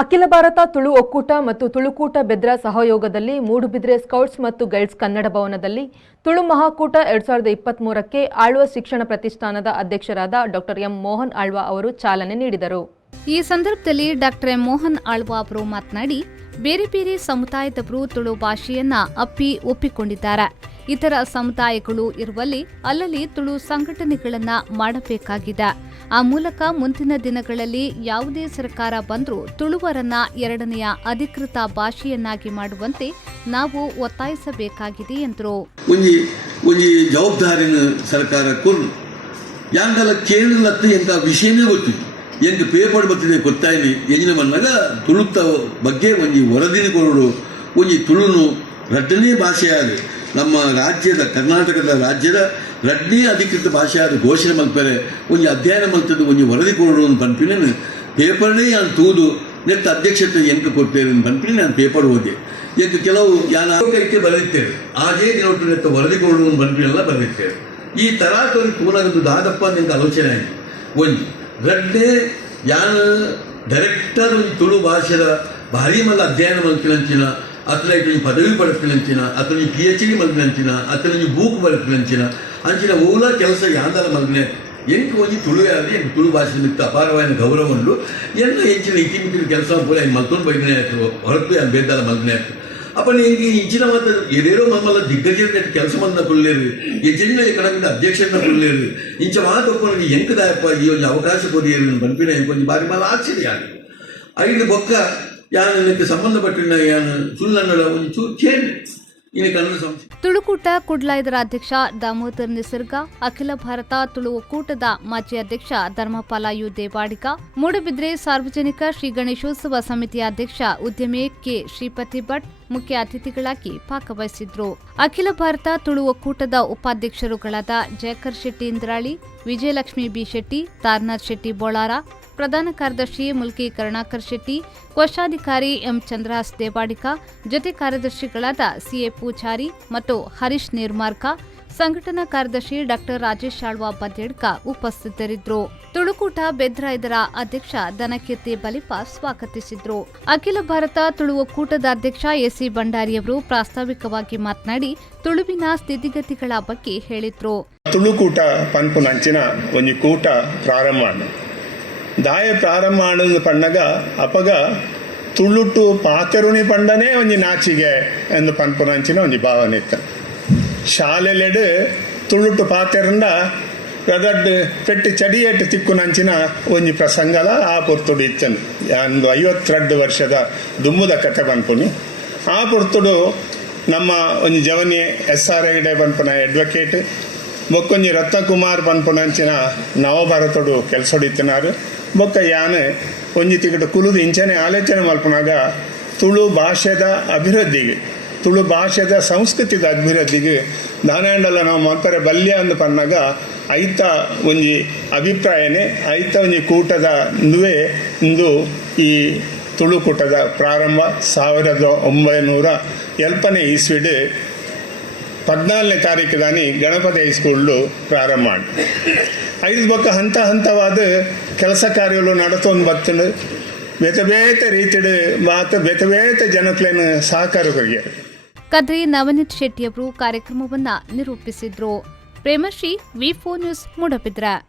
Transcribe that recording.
ಅಖಿಲ ಭಾರತ ತುಳು ಒಕ್ಕೂಟ ಮತ್ತು ತುಳುಕೂಟ ಬೆದ್ರ ಸಹಯೋಗದಲ್ಲಿ ಮೂಡುಬಿದ್ರೆ ಸ್ಕೌಟ್ಸ್ ಮತ್ತು ಗೈಡ್ಸ್ ಕನ್ನಡ ಭವನದಲ್ಲಿ ತುಳು ಮಹಾಕೂಟ 2023ಕ್ಕೆ ಆಳ್ವ ಶಿಕ್ಷಣ ಪ್ರತಿಷ್ಠಾನದ ಅಧ್ಯಕ್ಷರಾದ ಡಾಕ್ಟರ್ ಎಂ ಮೋಹನ್ ಆಳ್ವ ಅವರು ಚಾಲನೆ ನೀಡಿದರು. ಈ ಸಂದರ್ಭದಲ್ಲಿ ಡಾಕ್ಟರ್ ಎಂ ಮೋಹನ್ ಆಳ್ವ ಅವರು ಮಾತನಾಡಿ, ಬೇರೆ ಬೇರೆ ಸಮುದಾಯದವರು ತುಳು ಭಾಷೆಯನ್ನ ಒಪ್ಪಿಕೊಂಡಿದ್ದಾರೆ. ಇತರ ಸಮುದಾಯಗಳು ಇರುವಲ್ಲಿ ಅಲ್ಲಲ್ಲಿ ತುಳು ಸಂಘಟನೆಗಳನ್ನ ಮಾಡಬೇಕಾಗಿದೆ. ಆ ಮೂಲಕ ಮುಂದಿನ ದಿನಗಳಲ್ಲಿ ಯಾವುದೇ ಸರ್ಕಾರ ಬಂದರೂ ತುಳುವರನ್ನ ಎರಡನೆಯ ಅಧಿಕೃತ ಭಾಷೆಯನ್ನಾಗಿ ಮಾಡುವಂತೆ ನಾವು ಒತ್ತಾಯಿಸಬೇಕಾಗಿದೆ ಎಂದರು. ಜವಾಬ್ದಾರಿನ ಸರ್ಕಾರ ಯಾಂಗಲ ಕೇಂದ್ರಲತ್ತು ಎಂತ ವಿಷಯನೇ ಗೊತ್ತಿತ್ತು. ಎಂಟು ಪೇಪರ್ ಬರ್ತಿದೆ ಗೊತ್ತಾಯ್ಲಿ ಎಂಜಿನ ಬಂದಾಗ ತುಳುತ್ತ ಬಗ್ಗೆ ಒಂದು ವರದಿನ ಕೊಡೋಡು ಒಂದು ತುಳುನು ರಡ್ಡನೇ ಭಾಷೆಯಾದ ನಮ್ಮ ರಾಜ್ಯದ ಕರ್ನಾಟಕದ ರಾಜ್ಯದ ರಡ್ಡನೇ ಅಧಿಕೃತ ಭಾಷೆಯಾದ ಘೋಷಣೆ ಮಲ್ಪರೆ ಒಂದು ಅಧ್ಯಯನ ಮಲ್ತದ್ದು ಒಂದು ವರದಿ ಕೊಡೋಡು ಅಂತ ಪನ್ಪಿನ ಪೇಪರ್ನೇ ನಾನು ತೂದು ನೆತ್ತ ಅಧ್ಯಕ್ಷತೆ ಎಂಟು ಕೊಡ್ತೇವೆ ಅಂತ ಪನ್ಪಿನ ನಾನು ಪೇಪರ್ ಓದಿ ಎಂಟು ಕೆಲವು ಯಾಕೆ ಬರೆದಿರ್ತೇವೆ ಹಾಗೇ ದಿನೊಟ್ಟು ನೆತ್ತ ವರದಿ ಕೊಡೋಡು ಅಂತ ಪನ್ಪಿನೆಲ್ಲ ಬರೆದಿರ್ತೇವೆ. ಈ ತರಾತೊಂದು ತೂನಾಗದು ದಾದಪ್ಪ ಅಂತ ಆಲೋಚನೆ ಆಯಿತು. ಒಂದು ರಡ್ಡೆ ಯಾನು ಡೈರೆಕ್ಟರ್ ಒಂದು ತುಳು ಭಾಷೆದ ಭಾರಿ ಮಲ್ಲ ಅಧ್ಯಯನ ಮಲ್ತಿನಂಚಿನ ಅತ್ಲೈಟ್ ಪದವಿ ಪಡೆದ್ಕಿನಂಚಿನ ಅಥವಾ PhD ಮಲ್ತಿನಂಚಿನ ಅಥವಾ ಬೂಕ್ ಬರೆದ್ಕಿನಂಚಿನ ಅಂಚಿನ ಓಲ ಕೆಲಸ ಯಾಂದಲ ಮಲ್ನೆ ಎಂಟು ಒಂದು ತುಳುವಾದ್ರೆ ಎಂಟು ತುಳು ಭಾಷೆ ಮಿತ್ತ ಅಪಾರವಾದ ಗೌರವ ಉಂಡು ಎಲ್ಲ ಹೆಚ್ಚಿನ ಇತಿಮಿತಿನ ಕೆಲಸ ಪೂರ ಮಲ್ತೊಂಡು ಬೈದನೆ ಆಯ್ತು ಹೊರತು ಏನು ಬೇದಲ್ಲ ಮಲ್ತನೆ ಆಯ್ತು. ಅಪ್ಪ ನಿಂಗೆ ಇಂಚಿನ ಮಾತ್ರ ಎದೇರೋ ಮಮ್ಮಲ್ಲ ದಿಗ್ಗಜರ ಕೆಲಸ ಮಂದ ಕೊಲ್ಲೇರು ಎಜ್ಜಿನ ಕಡಗಿನ ಅಧ್ಯಕ್ಷರನ್ನ ಕೊಲ್ಲೇರು ಇಂಚ ಮಾತು ಒಪ್ಪಿಗೆ ಎಂಕದಾಯಪ್ಪ ಈ ಒಂದು ಅವಕಾಶ ಕೊಡಿಯರು ಬನ್ಪಿನ ಕೊಂಚ ಬಾರಿ ಮಲ್ಲ ಆಶ್ಚರ್ಯ ಆಗಿ ಐದು ಬೊಕ್ಕ ಯಾನು ಇದಕ್ಕೆ ಸಂಬಂಧಪಟ್ಟಿನ ಯಾನು ಸುಳ್ಳನ್ನಡ ಒಂದು ಚೂರು ಕೇಳಿ ಇನ್ನು ಕನ್ನಡ ಸಂಸ್ಥೆ ತುಳುಕೂಟ ಕುಡ್ಲಾಯ್ದರ ಅಧ್ಯಕ್ಷ ದಾಮೋದರ್ ನಿಸರ್ಗ, ಅಖಿಲ ಭಾರತ ತುಳು ಒಕ್ಕೂಟದ ಮಾಜಿ ಅಧ್ಯಕ್ಷ ಧರ್ಮಪಾಲ ಯು ದೇವಾಡಿಗ, ಮೂಡುಬಿದ್ರೆ ಸಾರ್ವಜನಿಕ ಶ್ರೀ ಗಣೇಶೋತ್ಸವ ಸಮಿತಿಯ ಅಧ್ಯಕ್ಷ ಉದ್ಯಮಿ ಕೆ ಶ್ರೀಪತಿ ಭಟ್ ಮುಖ್ಯ ಅತಿಥಿಗಳಾಗಿ ಭಾಗವಹಿಸಿದ್ರು. ಅಖಿಲ ಭಾರತ ತುಳು ಒಕ್ಕೂಟದ ಉಪಾಧ್ಯಕ್ಷರುಗಳಾದ ಜಯಕರ್ ಶೆಟ್ಟಿ ಇಂದ್ರಾಳಿ, ವಿಜಯಲಕ್ಷ್ಮಿ ಬಿ ಶೆಟ್ಟಿ, ತಾರನಾಥ್ ಶೆಟ್ಟಿ ಬೋಳಾರ, ಪ್ರಧಾನ ಕಾರ್ಯದರ್ಶಿ ಮುಲ್ಕಿ ಕರುಣಾಕರ್ ಶೆಟ್ಟಿ, ಕೋಶಾಧಿಕಾರಿ ಎಂ ಚಂದ್ರಹಾಸ್ ದೇವಾಡಿಕ, ಜೊತೆ ಕಾರ್ಯದರ್ಶಿಗಳಾದ ಸಿಎ ಪೂಜಾರಿ ಮತ್ತು ಹರೀಶ್ ನಿರ್ಮಾರ್ಕ, ಸಂಘಟನಾ ಕಾರ್ಯದರ್ಶಿ ಡಾಕ್ಟರ್ ರಾಜೇಶ್ ಆಳ್ವ ಬದ್ಯಡ್ಕ ಉಪಸ್ಥಿತರಿದ್ದರು. ತುಳುಕೂಟ ಬೆದ್ರ ಇದರ ಅಧ್ಯಕ್ಷ ದನಕೀರ್ತಿ ಬಲಿಪ ಸ್ವಾಗತಿಸಿದ್ರು. ಅಖಿಲ ಭಾರತ ತುಳು ಒಕ್ಕೂಟದ ಅಧ್ಯಕ್ಷ ಎಸಿ ಭಂಡಾರಿಯವರು ಪ್ರಾಸ್ತಾವಿಕವಾಗಿ ಮಾತನಾಡಿ ತುಳುವಿನ ಸ್ಥಿತಿಗತಿಗಳ ಬಗ್ಗೆ ಹೇಳಿದ್ರು. ತುಳುಕೂಟ ಪನ್ಪುನಂಚಿನ ಒಂದು ಕೂಟ ಪ್ರಾರಂಭ ದಾಯ ಪ್ರಾರಂಭ ಆನದು ಪಂಡಗ ಅಪಗ ತುಳುಟು ಪಾತೆರುಣಿ ಪಂಡನೇ ಒಂದು ನಾಚಿಗೆ ಎಂದು ಪನ್ಪುನಂಚಿನ ಒಂದು ಭಾವನೆ ಇತ್ತು. ಶಾಲೆಲೆಡು ತುಳುಟು ಪಾತೆರಂಡ ಅದಡ್ಡು ಪೆಟ್ಟು ಚಡಿಯಟ್ಟು ತಿಕ್ಕುನಂಚಿನ ಒಂದು ಪ್ರಸಂಗಲ ಆ ಪುರ್ತುಡು ಇತ್ತನು. ಒಂದು 52 ವರ್ಷದ ದುಮ್ಮುದ ಕಥೆ ಪನ್ಪುನಿ ಆ ಪುರ್ತುಡು ನಮ್ಮ ಒಂದು ಜವನಿ SR ಹೆಗ್ಡೆ ಪನ್ಪುನ ಅಡ್ವೊಕೇಟ್ ಬೊಕ್ಕೊಂಜಿ ರತ್ನಕುಮಾರ್ ಪನ್ಪುನಂಚಿನ ನವಭಾರತಡು ಕೆಲಸೊಡಿತ್ತಿನಾರು ಬೊಕ್ಕ ಯಾನು ಒಂಜಿ ತಿಗಟು ಕುಲುದು ಇಂಚನೆ ಆಲೋಚನೆ ಮಲ್ಪನಾಗ ತುಳು ಭಾಷೆದ ಅಭಿವೃದ್ಧಿಗೆ ತುಳು ಭಾಷೆದ ಸಂಸ್ಕೃತಿದ ಅಭಿವೃದ್ಧಿಗೆ ದಾನಂಡಲ ನಾವು ಮಕ್ಕಳ ಬಲ್ಯ ಅಂದು ಪನ್ನಾಗ ಐತ ಒಂಜಿ ಅಭಿಪ್ರಾಯನೇ ಐತ ಒಂಜಿ ಕೂಟದ ನುವೆ ಇಂದು ಈ ತುಳುಕೂಟದ ಪ್ರಾರಂಭ 1907 ಇಸ್ವಿಡ್ 14ನೇ ತಾರೀಕು ದಾನಿ ಗಣಪತಿ ಹೈಸ್ಕೂಲ್ಲು ಪ್ರಾರಂಭ ಮಾಡಿ 5 ಬೊಕ್ಕ ಹಂತ ಹಂತವಾದ ಕೆಲಸ ಕಾರ್ಯಗಳು ನಡತೊಂದು ಬತ್ತಂಡು ಬೇತ ರೀತಿಡ್ ಮಾತು ಬೇತ ಜನಕ್ಲೇನು ಸಹಕಾರ ಕೊರಿಯಾರ. ಕದ್ರಿ ನವನೀತ್ ಶೆಟ್ಟಿಯವರು ಕಾರ್ಯಕ್ರಮವನ್ನ ನಿರೂಪಿಸಿದ್ರು. Premashree V4 news Moodbidri.